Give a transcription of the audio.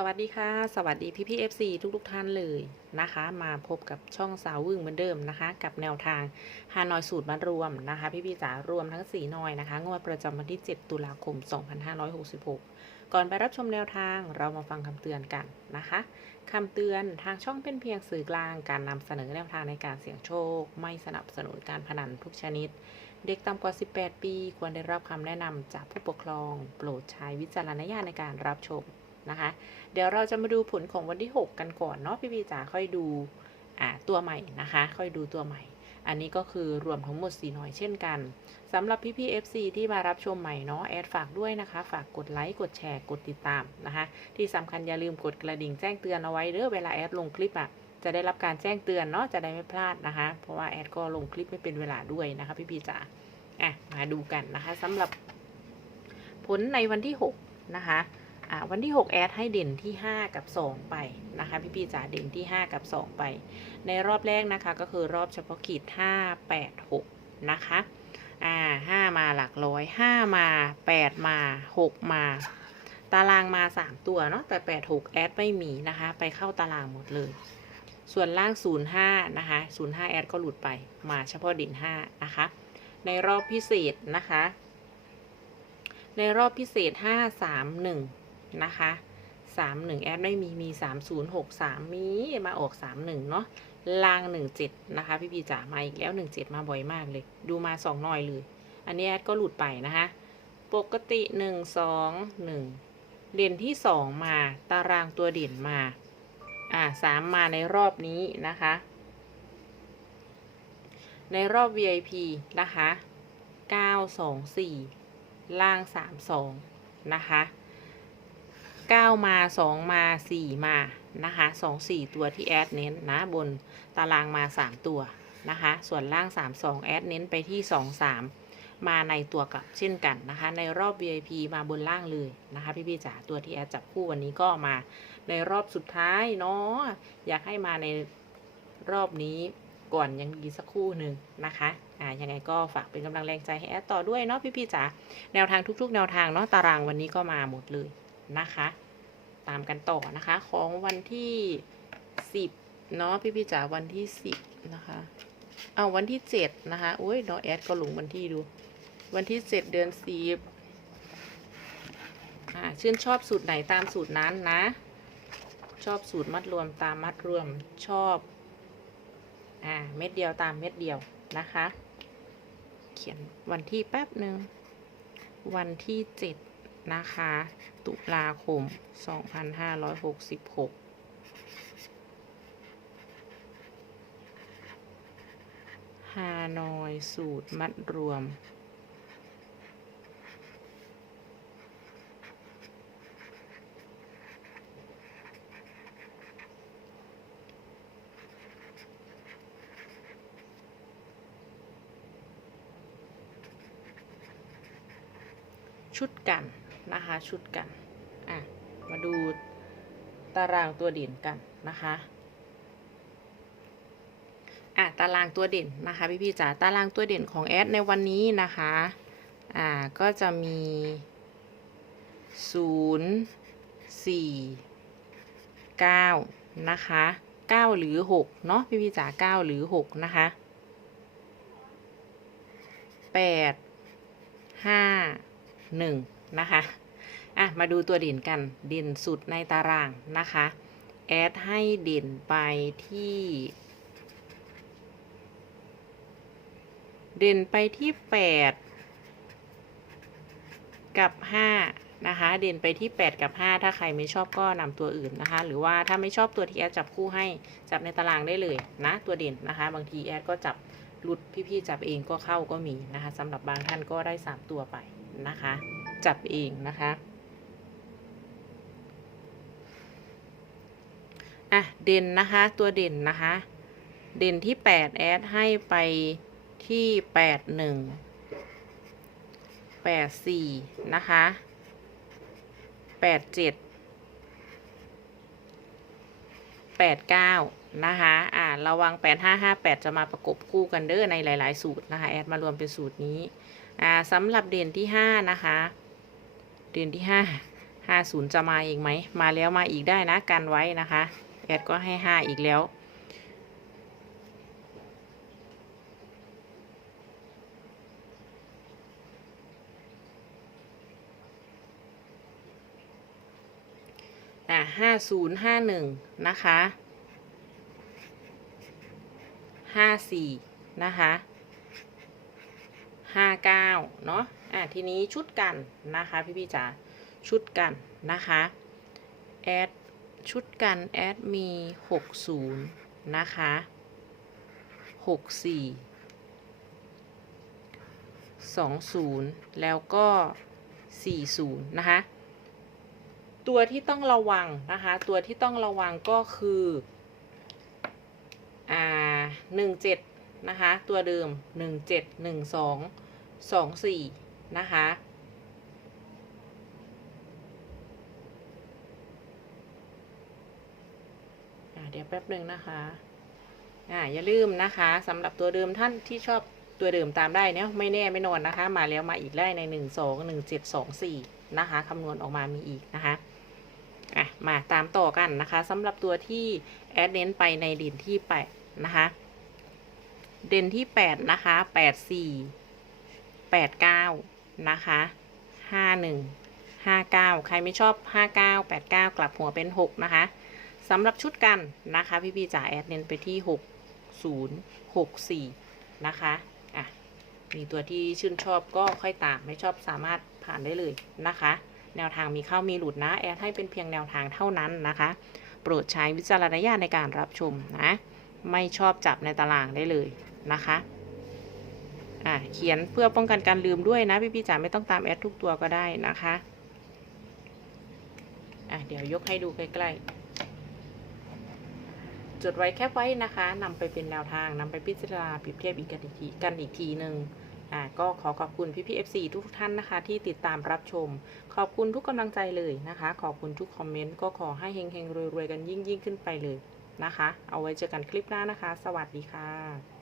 สวัสดีค่ะ สวัสดีพี่พี่เอฟซีทุกทุกๆท่านเลยนะคะ มาพบกับช่องสาววึ่งเหมือนเดิมนะคะ กับแนวทางฮานอยสูตรมัดรวมนะคะ พี่พี่จ๋ารวมทั้ง4นอยนะคะ งวดประจำวันที่ 7 ตุลาคม 2566 ก่อนไปรับชมแนวทางเรามาฟังคำเตือนกันนะคะคำเตือนทางช่องเป็นเพียงสื่อกลางการนำเสนอแนวทางในการเสี่ยงโชค ไม่สนับสนุนการพนันทุกชนิด เด็กต่ำกว่า 18 ปี ควรได้รับคำแนะนำจากผู้ปกครอง โปรดใช้วิจารณญาณในการรับชม นะคะ เดี๋ยวเราจะมาดูผลของวันที่ 6 กันก่อนเนาะพี่พีจ๋าค่อยดูอ่าตัวใหม่นะคะ ค่อยดูตัวใหม่ อันนี้ก็คือรวมทั้งหมด4หน่อยเช่นกันสำหรับพี่พี่ FC ที่มารับชมใหม่เนาะแอดฝากด้วยนะคะ ฝากกดไลค์กดแชร์กดติดตามนะคะ ที่สำคัญอย่าลืมกดกระดิ่งแจ้งเตือนเอาไว้เด้อเวลาแอดลงคลิปอะ่ะจะได้รับการแจ้งเตือนเนาะจะได้ไม่พลาดนะคะ เพราะว่าแอดก็ลงคลิปไม่เป็นเวลาด้วยนะคะพี่พี่จ๋าอะมาดูกันนะคะสำหรับผลในวันที่ 6 นะคะ วันที่ 6 แอดให้เด่นที่ 5 กับ 2 ไปนะคะ พี่พี่จ๋าเด่นที่ 5 กับ 2 ไป ในรอบแรกนะคะก็คือรอบเฉพาะกิจ5 8 6 นะคะอ่า5มาหลักร้อย5มา8มา6มา ตารางมา3ตัวเนาะแต่8 6แอดไม่มีนะคะ ไปเข้าตารางหมดเลย ส่วนล่าง05นะคะ05แอดก็หลุดไปมาเฉพาะเด่น5นะคะ ในรอบพิเศษนะคะ ในรอบพิเศษ5 3 1น นะคะสามหนึ่งแอดไม่มีมีสามศูนย์หกสามมีมาออกสามหนึ่งเนาะลางหนึ่งเจ็ดนะคะ พี่พีจ๋ามาอีกแล้วหนึ่งเจ็ดมาบ่อยมากเลย ดูมาสองหน่อยเลย อันนี้แอดก็หลุดไปนะคะ ปกติหนึ่งสองหนึ่งเด่นที่สองมาตารางตัวเด่นมา อ่าสามมาในรอบนี้นะคะ ในรอบ VIP นะคะเก้าสองสี่ล่างสามสองนะคะ 9 มา 2 มา 4 มานะคะ2 4 ตัวที่แอดเน้นนะบนตารางมา 3 ตัวนะคะส่วนล่าง 3 2 แอดเน้นไปที่ 2 3 มาในตัวกลับเช่นกันนะคะในรอบ VIP มาบนล่างเลยนะคะพี่ๆจ๋าตัวที่แอดจับคู่วันนี้ก็มาในรอบสุดท้ายเนาะอยากให้มาในรอบนี้ก่อนยังดีสักคู่หนึ่งนะคะ อ่า ยังไงก็ฝากเป็นกำลังแรงใจให้แอดต่อด้วยเนาะพี่ๆจ๋า แนวทางทุกๆ แนวทางเนาะตารางวันนี้ก็มาหมดเลย นะคะ ตามกันต่อนะคะ ของวันที่สิบเนาะพี่พี่จ๋าวันที่สิบนะคะเอาวันที่เจ็ดนะคะโอ้ยน้องแอดก็หลงวันที่ดู วันที่เจ็ดเดือนสิบอ่าชื่นชอบสูตรไหนตามสูตรนั้นนะ ชอบสูตรมัดรวมตามมัดรวมชอบอ่าเม็ดเดียวตามเม็ดเดียวนะคะ เขียนวันที่แป๊บหนึ่งวันที่เจ็ด นะคะ ตุลาคม 2566ฮานอยสูตรมัดรวม ชุดกัน นะคะชุดกันอะมาดูตารางตัวเด่นกันนะคะอะตารางตัวเด่นนะคะพี่พี่จ๋าตารางตัวเด่นของแอดในวันนี้นะคะอ่าก็จะมีศูนย์สี่เก้านะคะเก้าหรือหกเนาะพี่พี่จ๋าเก้าหรือหกนะคะแปดห้าหนึ่งนะคะ อะ มาดูตัวเด่นกัน เด่นสุดในตารางนะคะ แอดให้เด่นไปที่ เด่นไปที่แปดกับห้านะคะ เด่นไปที่แปดกับห้าถ้าใครไม่ชอบก็นำตัวอื่นนะคะ หรือว่าถ้าไม่ชอบตัวที่แอดจับคู่ให้จับในตารางได้เลยนะ ตัวเด่นนะคะ บางทีแอดก็จับหลุดพี่ๆจับเองก็เข้าก็มีนะคะสำหรับบางท่านก็ได้สามตัวไปนะคะ จับเองนะคะ อะเด่นนะคะตัวเด่นนะคะ เด่นที่8แอดให้ไปที่8 1 8 4นะคะ8 7 8 9นะคะอ่าระวัง8 5 5 8จะมาประกบคู่กันเด้อในหลาย ๆ สูตรนะคะ แอดมารวมเป็นสูตรนี้อ่าสำหรับเด่นที่ห้านะคะ เด่นที่ห้าห้าศูนย์จะมาอีกไหม มาแล้วมาอีกได้นะ กันไว้นะคะ แอดก็ให้ห้าอีกแล้ว อะห้าศูนย์ห้าหนึ่งนะคะห้าสี่นะคะห้าเก้าเนาะอะทีนี้ชุดกันนะคะ พี่พี่จ๋าชุดกันนะคะ แอด ชุดกันแอดมีหกศูนย์นะคะหกสี่สองศูนย์แล้วก็สี่ศูนย์นะคะ ตัวที่ต้องระวังนะคะ ตัวที่ต้องระวังก็คืออ่าหนึ่งเจ็ดนะคะ ตัวเดิมหนึ่งเจ็ดหนึ่งสองสองสี่นะคะ เดี๋ยวแป๊บหนึ่งนะคะอ่าอย่าลืมนะคะสำหรับตัวเดิมท่านที่ชอบตัวเดิมตามได้เนี่ยไม่แน่ไม่นอนนะคะ มาแล้วมาอีกได้ในหนึ่งสองหนึ่งเจ็ดสองสี่นะคะคำนวณออกมามีอีกนะคะอะมาตามต่อกันนะคะสำหรับตัวที่แอดเน้นไปในเด่นที่แปดนะคะเด่นที่แปดนะคะแปดสี่แปดเก้านะคะห้าหนึ่งห้าเก้าใครไม่ชอบห้าเก้าแปดเก้ากลับหัวเป็นหกนะคะ สำหรับชุดกันนะคะ พี่พี่จ๋าแอดเน้นไปที่ 6 0 6 4 นะคะอะมีตัวที่ชื่นชอบก็ค่อยตาม ไม่ชอบสามารถผ่านได้เลยนะคะ แนวทางมีเข้ามีหลุดนะ แอดให้เป็นเพียงแนวทางเท่านั้นนะคะ โปรดใช้วิจารณญาณในการรับชมนะ ไม่ชอบจับในตารางได้เลยนะคะอะเขียนเพื่อป้องกันการลืมด้วยนะ พี่พี่จ๋าไม่ต้องตามแอดทุกตัวก็ได้นะคะอะเดี๋ยวยกให้ดูใกล้ๆ จดไว้แคปไว้นะคะนำไปเป็นแนวทางนำไปพิจารณาเปรียบเทียบอีกกันอีกทีกันอีกทีหนึ่งอ่าก็ขอขอบคุณพี่พีเอฟซีทุกท่านนะคะ ที่ติดตามรับชม ขอบคุณทุกกำลังใจเลยนะคะ ขอบคุณทุกคอมเมนต์ก็ขอให้เฮงๆรวยๆกันยิ่งยิ่งๆขึ้นไปเลยนะคะ เอาไว้เจอกันคลิปหน้านะคะ สวัสดีค่ะ